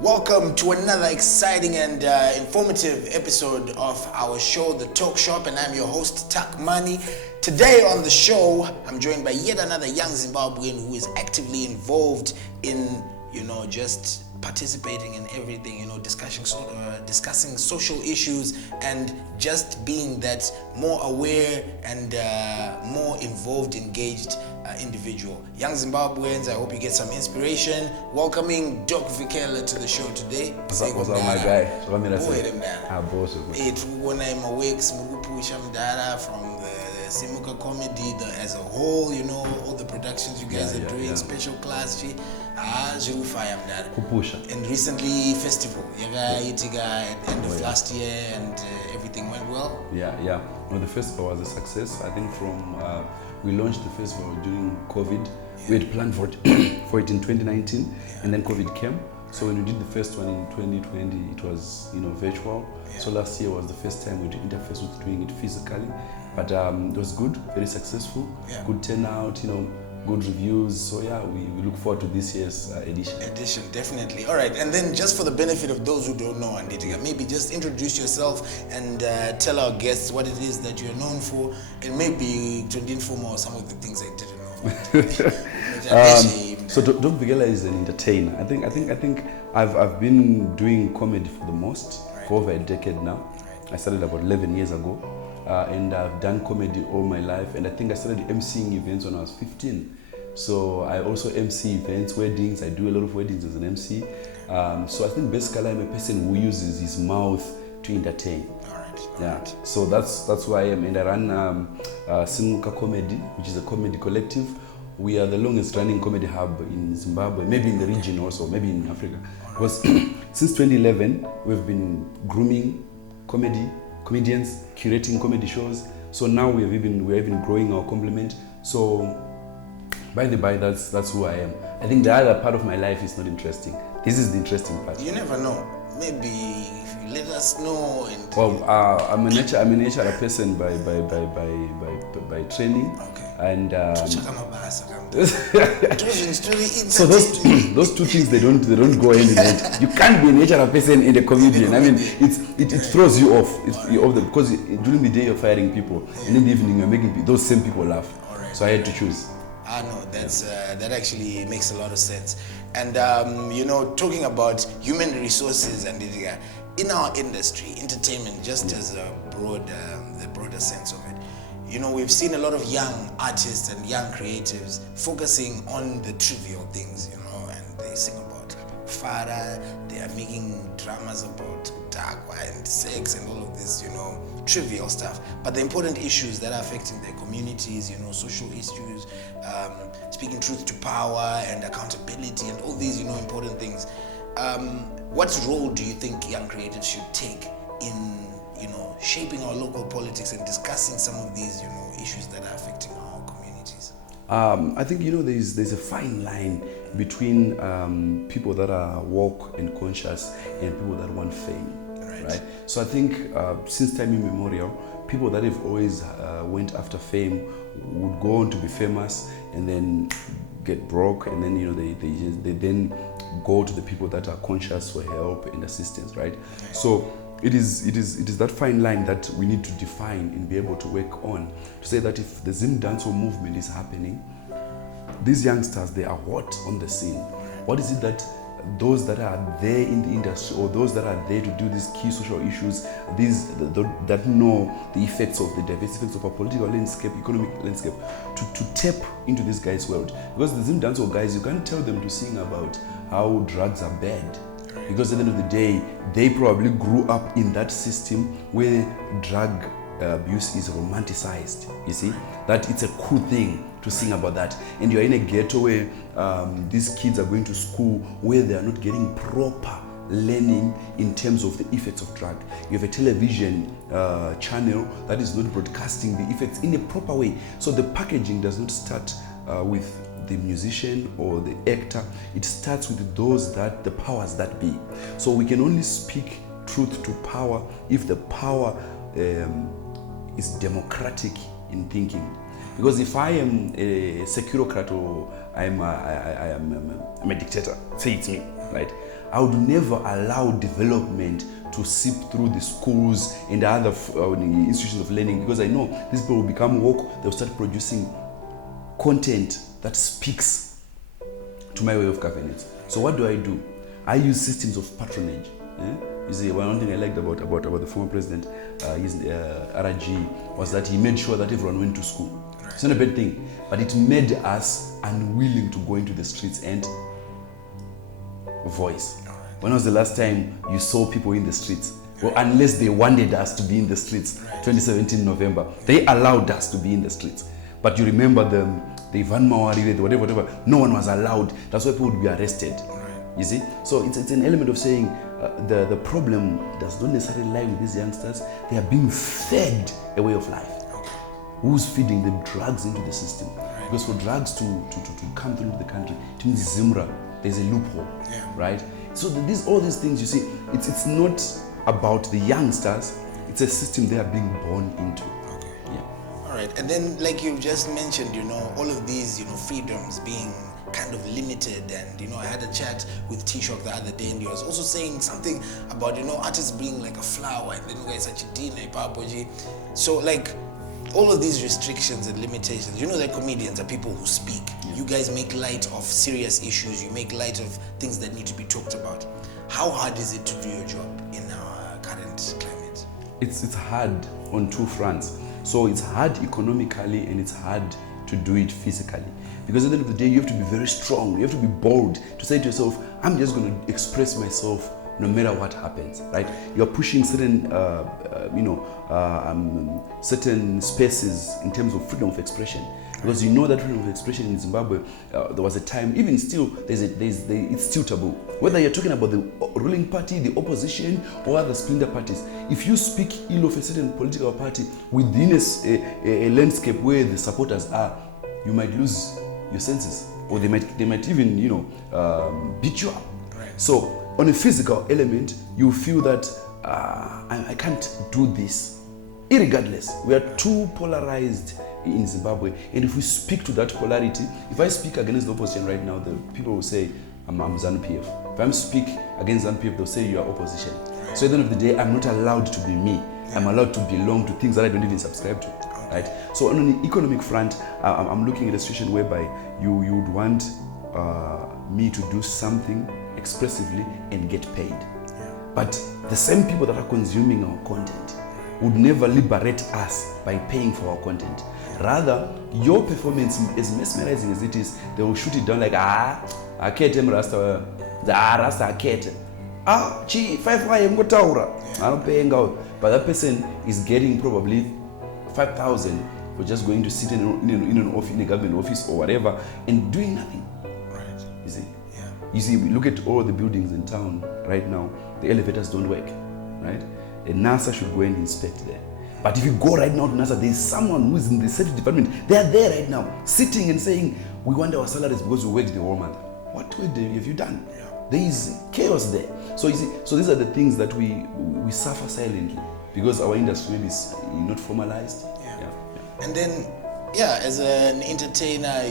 Welcome to another exciting and informative episode of our show, The Talkshop, and I'm your host, Tak Mani. Today on the show, I'm joined by yet another young Zimbabwean who is actively involved in, just participating in everything, discussing social issues and just being that more aware and more involved, engaged individual. Young Zimbabweans, I hope you get some inspiration. Welcoming Doc Vikela to the show today. What's up, my guy? From the Simuka comedy as a whole, all the productions you guys are doing, special class, and recently festival, at the end of last year, and everything went well. Yeah. Well, the festival was a success. I think we launched the festival during COVID. We had planned for it in 2019, and then COVID came. So when we did the first one in 2020, it was virtual. So last year was the first time we did interface with doing it physically. But it was good, very successful, good turnout, good reviews. So we look forward to this year's edition. Definitely. All right, and then just for the benefit of those who don't know, Anditiga, maybe just introduce yourself and tell our guests what it is that you're known for, and maybe to inform some of the things I didn't know. So Doc Vikela is an entertainer. I think I've been doing comedy for over a decade now. I started about 11 years ago. And I've done comedy all my life, and I think I started emceeing events when I was 15. So I also MC events, weddings. I do a lot of weddings as an MC. So I think basically I'm a person who uses his mouth to entertain. Right. So that's who I am, and I run Simuka Comedy, which is a comedy collective. We are the longest running comedy hub in Zimbabwe, maybe in the region also, maybe in Africa. Because since 2011, we've been grooming comedians, curating comedy shows. So now we're even growing our complement. So by the by, that's who I am. I think the other part of my life is not interesting. This is the interesting part. You never know. Maybe if you let us know. I'm a natural person by training. Okay. And so those two things they don't go hand in hand. You can't be a natural person and a comedian. I mean, it throws you off. Because during the day you're firing people, and in the evening you're making those same people laugh. Right. So I had to choose. No, that actually makes a lot of sense. And talking about human resources and in our industry, entertainment, just as the broader sense of it. We've seen a lot of young artists and young creatives focusing on the trivial things, and they sing about Farah, they are making dramas about Dakwa and sex and all of this, trivial stuff. But the important issues that are affecting their communities, social issues, speaking truth to power and accountability and all these, important things. What role do you think young creatives should take in shaping our local politics and discussing some of these, issues that are affecting our communities? I think, there's a fine line between people that are woke and conscious and people that want fame, right? So I think since time immemorial, people that have always went after fame would go on to be famous and then get broke, and then, they then go to the people that are conscious for help and assistance, right? So it is that fine line that we need to define and be able to work on, to say that if the Zim dancehall movement is happening, these youngsters, they are hot on the scene. What is it that those that are there in the industry, or those that are there to do these key social issues, that know the effects of the diverse effects of our political landscape, economic landscape, to tap into this guy's world? Because the Zim dancehall guys, you can't tell them to sing about how drugs are bad. Because at the end of the day, they probably grew up in that system where drug abuse is romanticized. You see, that it's a cool thing to sing about that. And you're in a ghetto where these kids are going to school where they are not getting proper learning in terms of the effects of drug. You have a television channel that is not broadcasting the effects in a proper way. So the packaging does not start with the musician or the actor. It starts with the powers that be. So we can only speak truth to power if the power is democratic in thinking. Because if I am a securocrat or I am a dictator, say it's me, right? I would never allow development to seep through the schools and the other institutions of learning, because I know these people will become woke. They'll start producing content that speaks to my way of governance. So what do? I use systems of patronage. You see, one thing I liked about the former president, his RG, was that he made sure that everyone went to school. Right. It's not a bad thing, but it made us unwilling to go into the streets and voice. Right. When was the last time you saw people in the streets? Well, unless they wanted us to be in the streets, right. 2017 November, they allowed us to be in the streets. But you remember the Ivan Mawari, whatever, no one was allowed. That's why people would be arrested. Right. You see? So it's an element of saying the problem does not necessarily lie with these youngsters. They are being fed a way of life. Okay. Who's feeding them drugs into the system? Right. Because for drugs to come through the country, it means Zimra, there's a loophole, right? So all these things, you see, it's not about the youngsters, it's a system they are being born into. Okay. Yeah. All right. And then, like you just mentioned, all of these, freedoms being kind of limited, and I had a chat with T-Shock the other day, and he was also saying something about artists being like a flower, and then guys such a DNA. So like all of these restrictions and limitations, that comedians are people who speak. Yeah. You guys make light of serious issues, you make light of things that need to be talked about. How hard is it to do your job in our current climate? It's hard on two fronts. So it's hard economically and it's hard to do it physically. Because at the end of the day, you have to be very strong. You have to be bold to say to yourself, I'm just going to express myself no matter what happens, right? You're pushing certain, certain spaces in terms of freedom of expression. Because that freedom of expression in Zimbabwe, there was a time, even still, it's still taboo. Whether you're talking about the ruling party, the opposition, or other splinter parties, if you speak ill of a certain political party within a landscape where the supporters are, you might lose your senses, or they might even beat you up. Right. So on a physical element, you feel that I can't do this. Irregardless, we are too polarized in Zimbabwe, and if we speak to that polarity, if I speak against the opposition right now, the people will say I'm ZANU-PF. If I speak against ZANU-PF, they'll say you are opposition. Right. So at the end of the day, I'm not allowed to be me. Yeah. I'm allowed to belong to things that I don't even subscribe to. Right? So on an economic front, I'm looking at a situation whereby you would want me to do something expressively and get paid. Yeah. But the same people that are consuming our content would never liberate us by paying for our content. Rather, your performance, as mesmerizing as it is, they will shoot it down like, akete rasta, rasta akete. Chi, 5 I'm going to I'm not paying out. But that person is getting probably 5,000 for just going to sit in a government office or whatever and doing nothing. Right. You see? Yeah. You see, we look at all the buildings in town right now, the elevators don't work, right? And NASA should go and inspect there. But if you go right now to NASA, there's someone who's in the safety department. They are there right now, sitting and saying, we want our salaries because we worked the whole month. What work have you done? Yeah. There is chaos there. So you see, so these are the things that we suffer silently because our industry is not formalized. Yeah. Yeah. And then, as an entertainer,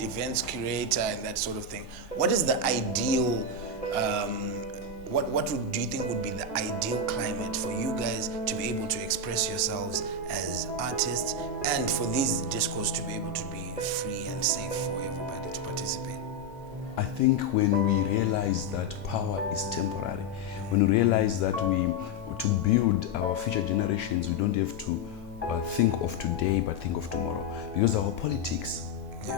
events curator and that sort of thing, what is the ideal do you think would be the ideal climate for you guys to be able to express yourselves as artists and for these discourse to be able to be free and safe for everybody to participate? I think when we realize that power is temporary, when we realize that to build our future generations, we don't have to think of today but think of tomorrow, because our politics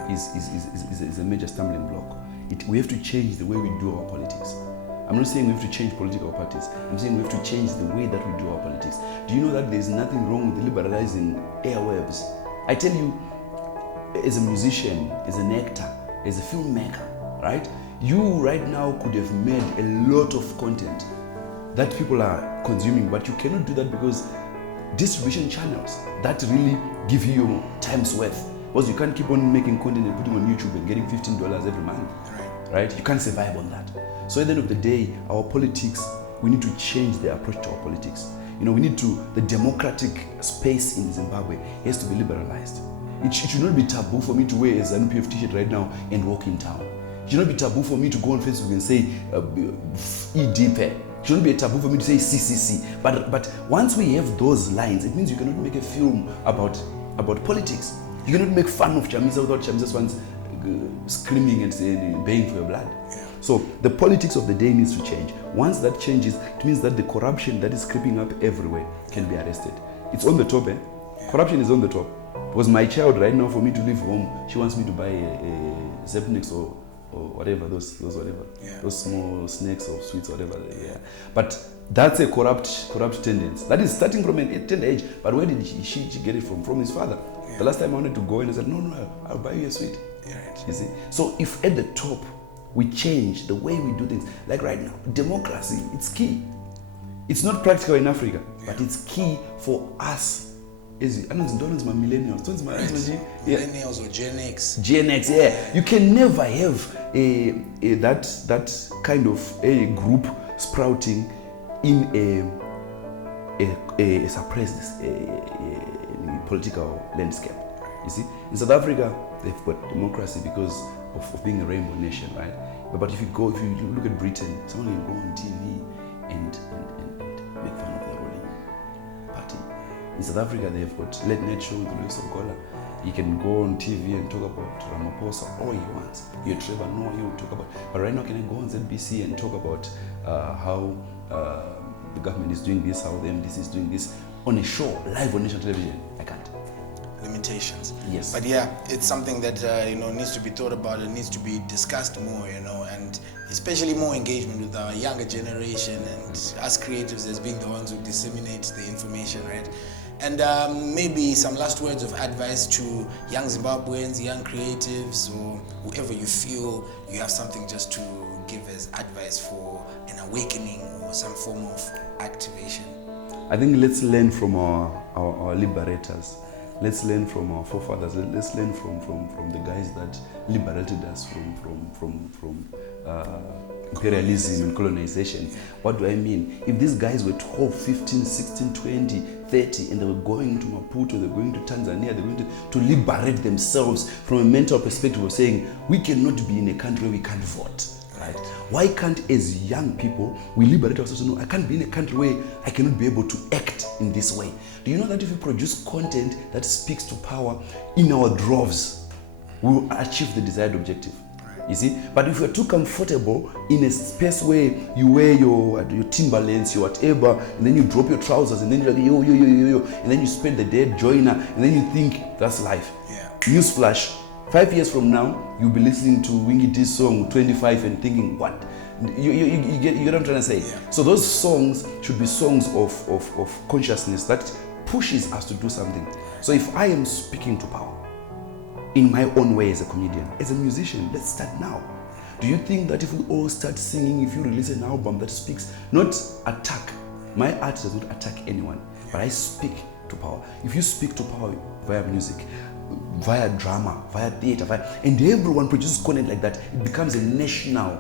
is a major stumbling block. We have to change the way we do our politics. I'm not saying we have to change political parties. I'm saying we have to change the way that we do our politics. Do you know that there's nothing wrong with liberalizing airwaves? I tell you, as a musician, as an actor, as a filmmaker, right? You right now could have made a lot of content that people are consuming, but you cannot do that because distribution channels that really give you your time's worth. Because you can't keep on making content and putting on YouTube and getting $15 every month. Right? You can't survive on that. So at the end of the day, our politics, we need to change the approach to our politics. The democratic space in Zimbabwe has to be liberalized. It should not be taboo for me to wear a ZANU-PF t-shirt right now and walk in town. It should not be taboo for me to go on Facebook and say EDP. It shouldn't be a taboo for me to say CCC. But once we have those lines, it means you cannot make a film about politics. You cannot make fun of Chamisa without Chamisa's fans screaming and saying, baying for your blood. Yeah. So the politics of the day needs to change. Once that changes, it means that the corruption that is creeping up everywhere can be arrested. It's on the top, eh? Yeah. Corruption is on the top. Because my child right now, for me to leave home, she wants me to buy a Zepnix or whatever, those whatever, yeah. those small snacks or sweets, whatever. Yeah. But that's a corrupt tendency. That is starting from a tender age. But where did she get it from? From his father. Yeah. The last time I wanted to go in, I said, no, I'll buy you a sweet. Yeah, right. You see? So if at the top we change the way we do things, like right now, democracy, it's key. It's not practical in Africa, yeah. but it's key for us. Millennials, millennials or Gen X. Gen X, yeah. You can never have that kind of a group sprouting in a suppressed political landscape. You see, in South Africa, they've got democracy because of being a rainbow nation, right? But if you look at Britain, someone can go on TV and make fun of the ruling party. In South Africa, they've got late night show with Louis Ogola. He can go on TV and talk about Ramaphosa all he wants. You Trevor Noah, he will talk about. But right now, can I go on ZBC and talk about how the government is doing this, how the MDC is doing this on a show live on national television? I can't. Limitations. Yes. But yeah, it's something that needs to be thought about. It needs to be discussed more, and especially more engagement with our younger generation and us creatives as being the ones who disseminate the information, right? And maybe some last words of advice to young Zimbabweans, young creatives, or whoever you feel you have something just to give as advice for an awakening or some form of activation. I think let's learn from our liberators. Let's learn from our forefathers. Let's learn from the guys that liberated us from imperialism and colonization. What do I mean? If these guys were 12, 15, 16, 20, 30, and they were going to Maputo, they were going to Tanzania, they were going to liberate themselves from a mental perspective of saying, we cannot be in a country where we can't vote. Right? Why can't, as young people, we liberate ourselves? No, I can't be in a country where I cannot be able to act in this way. Do you know that if we produce content that speaks to power in our droves, we will achieve the desired objective? Right. You see? But if you're too comfortable in a space where you wear your Timberlands, your whatever, and then you drop your trousers, and then you're like, yo, and then you spend the day at Joiner, and then you think that's life. Yeah. Newsflash. 5 years from now, you'll be listening to Wingy D's song 25 and thinking, what? You get what I'm trying to say? Yeah. So those songs should be songs of consciousness that pushes us to do something. So if I am speaking to power in my own way as a comedian, as a musician, let's start now. Do you think that if we all start singing, if you release an album that speaks, not attack, my art does not attack anyone, but I speak to power. If you speak to power via music, via drama, via theater, and everyone produces content like that, it becomes a national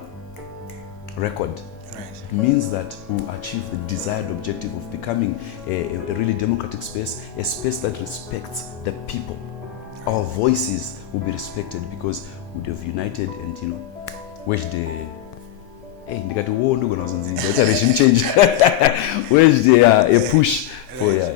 record. Right. It means that we'll achieve the desired objective of becoming a really democratic space, a space that respects the people. Our voices will be respected because we would have united and waged the regime change. Waged a push. Oh yeah.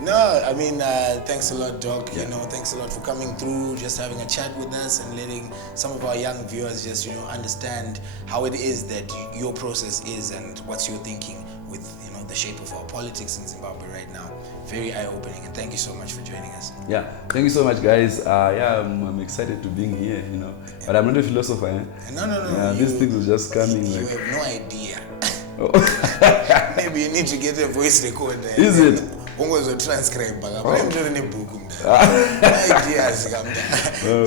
No, I mean, thanks a lot, Doc. Yeah. Thanks a lot for coming through, just having a chat with us and letting some of our young viewers just, understand how it is that your process is and what's your thinking with, the shape of our politics in Zimbabwe right now. Very eye-opening, and thank you so much for joining us. Yeah, thank you so much, guys. I'm excited to being here, but I'm not a philosopher. Eh? No. These things are just coming. You have no idea. Maybe you need to get a voice recorder. Is it? Transcribe.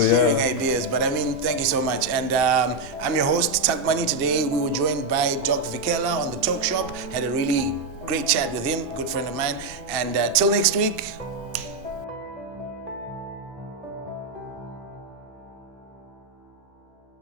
Sharing ideas. But thank you so much. And I'm your host, Tuck Money. Today we were joined by Doc Vikela on the Talkshop. Had a really great chat with him, good friend of mine. And till next week,